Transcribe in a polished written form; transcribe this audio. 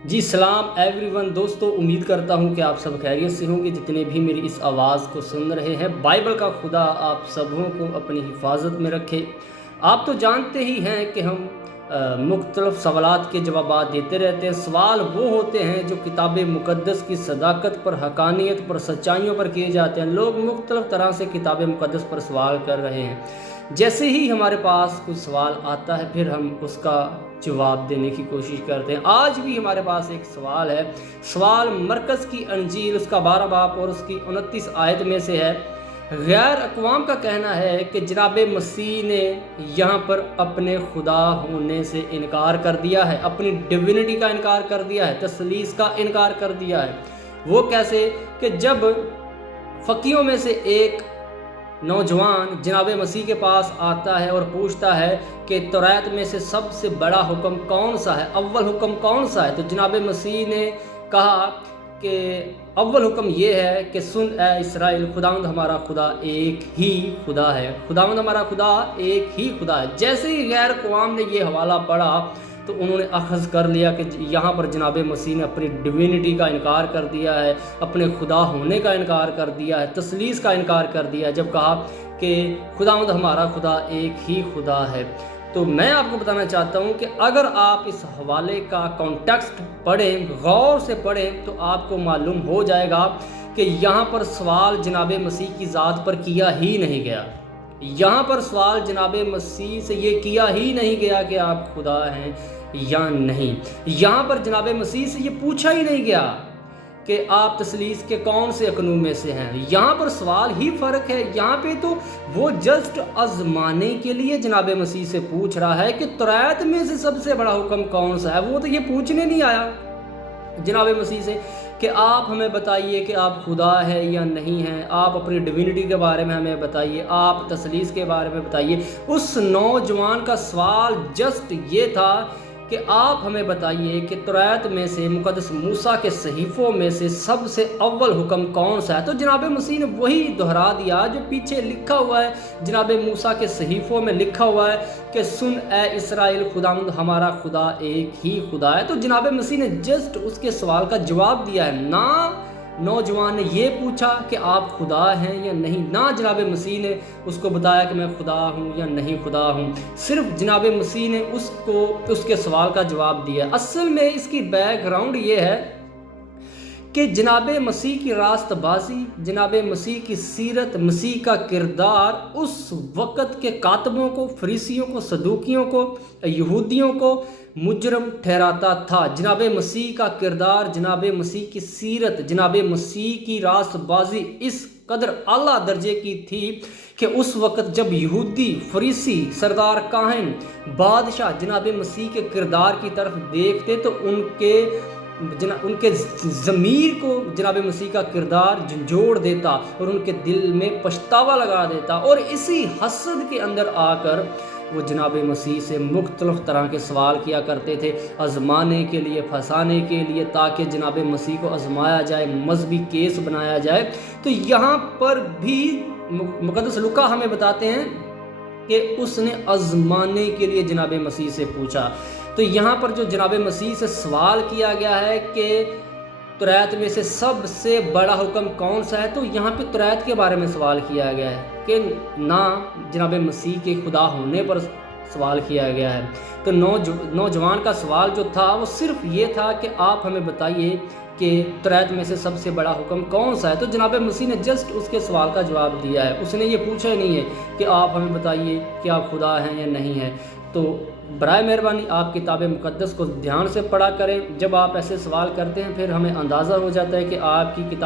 जी सलाम एवरीवन दोस्तों, उम्मीद करता हूँ कि आप सब खैरियत से होंगे जितने भी मेरी इस आवाज़ को सुन रहे हैं। बाइबल का खुदा आप सबों को अपनी हिफाजत में रखे। आप तो जानते ही हैं कि हम मुख्तलिफ सवालात के जवाब देते रहते हैं। सवाल वो होते हैं जो किताब मुक़द्दस की सदाकत पर, हक़ानियत पर, सच्चाइयों पर किए जाते हैं। लोग मुख्तलिफ तरह से किताब मुक़द्दस पर सवाल कर रहे हैं। जैसे ही हमारे पास कुछ सवाल आता है फिर हम उसका जवाब देने की कोशिश करते हैं। आज भी हमारे पास एक सवाल है। सवाल मरकज़ की अंजील उसका 12 बाब और उसकी 29 आयत में से है। गैर अक़वाम का कहना है कि जनाब मसीह ने यहाँ पर अपने खुदा होने से इनकार कर दिया है, अपनी डिविनिटी का इनकार कर दिया है, तसलीस का इनकार कर दिया है। वो कैसे कि जब फ़कीयों में से एक नौजवान जनाब मसीह के पास आता है और पूछता है कि तौरात में से सबसे बड़ा हुक्म कौन सा है, अव्वल हुक्म कौन सा है, तो जनाब मसीह ने कहा कि अव्वल हुक्म ये है कि सुन ए इसराइल, खुदावंद हमारा खुदा एक ही खुदा है, खुदावंद हमारा खुदा एक ही खुदा है। जैसे ही गैर कौम ने ये हवाला पढ़ा तो उन्होंने अखज़ कर लिया कि यहाँ पर जनाब मसीह ने अपनी डिविनिटी का इनकार कर दिया है, अपने खुदा होने का इनकार कर दिया है, तसलीस का इनकार कर दिया है, जब कहा कि खुदावंद हमारा खुदा एक ही खुदा है। तो मैं आपको बताना चाहता हूँ कि अगर आप इस हवाले का कॉन्टेक्स्ट पढ़ें, गौर से पढ़ें, तो आपको मालूम हो जाएगा कि यहाँ पर सवाल जनाब मसीह की ज़ात पर किया ही नहीं गया। यहाँ पर सवाल जनाब मसीह से ये किया ही नहीं गया कि आप खुदा हैं या नहीं। यहाँ पर जनाब मसीह से ये पूछा ही नहीं गया कि आप तसलीस के कौन से अकनू में से हैं। यहाँ पर सवाल ही फ़र्क है। यहाँ पे तो वो जस्ट आज़माने के लिए जनाब मसीह से पूछ रहा है कि तौरात में से सबसे बड़ा हुक्म कौन सा है। वो तो ये पूछने नहीं आया जनाब मसीह से कि आप हमें बताइए कि आप खुदा है या नहीं हैं, आप अपनी डिविनिटी के बारे में हमें बताइए, आप तसलीस के बारे में बताइए। उस नौजवान का सवाल जस्ट ये था कि आप हमें बताइए कि तौरात में से, मुक़द्दस मूसा के सहीफ़ों में से सबसे अव्वल हुक्म कौन सा है। तो जनाब मसीह ने वही दोहरा दिया जो पीछे लिखा हुआ है। जनाब मूसा के सहीफ़ों में लिखा हुआ है कि सुन ए इसराइल, खुदावंद हमारा खुदा एक ही खुदा है। तो जनाब मसीह ने जस्ट उसके सवाल का जवाब दिया है। ना नौजवान ने ये पूछा कि आप खुदा हैं या नहीं, ना जनाब मसीह ने उसको बताया कि मैं खुदा हूँ या नहीं खुदा हूँ। सिर्फ जनाब मसीह ने उसको उसके सवाल का जवाब दिया। असल में इसकी बैकग्राउंड ये है कि जनाब मसीह की रास्तबाजी, जनाब मसीह की सीरत, मसीह का किरदार उस वक़्त के कातबों को, फरीसियों को, सदूकियों को, यहूदियों को मुजरम ठहराता था। जनाब मसीह का किरदार, जनाब मसीह की सीरत, जनाब मसीह की रास्तबाजी इस कदर आला दर्जे की थी कि उस वक़्त जब यहूदी, फरीसी, सरदार काहिन, बादशाह जनाब मसीह के किरदार की तरफ देखते तो उनके ज़मीर को जनाब मसीह का किरदार झंझोड़ देता और उनके दिल में पछतावा लगा देता। और इसी हसद के अंदर आकर वो जनाब मसीह से मुख्तलिफ़ तरह के सवाल किया करते थे, आज़माने के लिए, फंसाने के लिए, ताकि जनाब मसीह को आज़माया जाए, मजहबी केस बनाया जाए। तो यहाँ पर भी मुक़द्दस लूका हमें बताते हैं कि उसने आज़माने के लिए जनाब मसीह से पूछा। तो यहाँ पर जो जनाब मसीह से सवाल किया गया है कि तौरात में से सबसे बड़ा हुक्म कौन सा है, तो यहाँ पे तौरात के बारे में सवाल किया गया है कि ना जनाब मसीह के खुदा होने पर सवाल किया गया है। तो नौजवान का सवाल जो था वो सिर्फ ये था कि आप हमें बताइए कि तौरात में से सबसे बड़ा हुक्म कौन सा है। तो जनाब मसीह ने जस्ट उसके सवाल का जवाब दिया है। उसने ये पूछा ही नहीं है कि आप हमें बताइए कि आप खुदा हैं या नहीं हैं। तो बराए मेहरबानी आप किताब मुक़द्दस को ध्यान से पढ़ा करें। जब आप ऐसे सवाल करते हैं फिर हमें अंदाज़ा हो जाता है कि आपकी किताब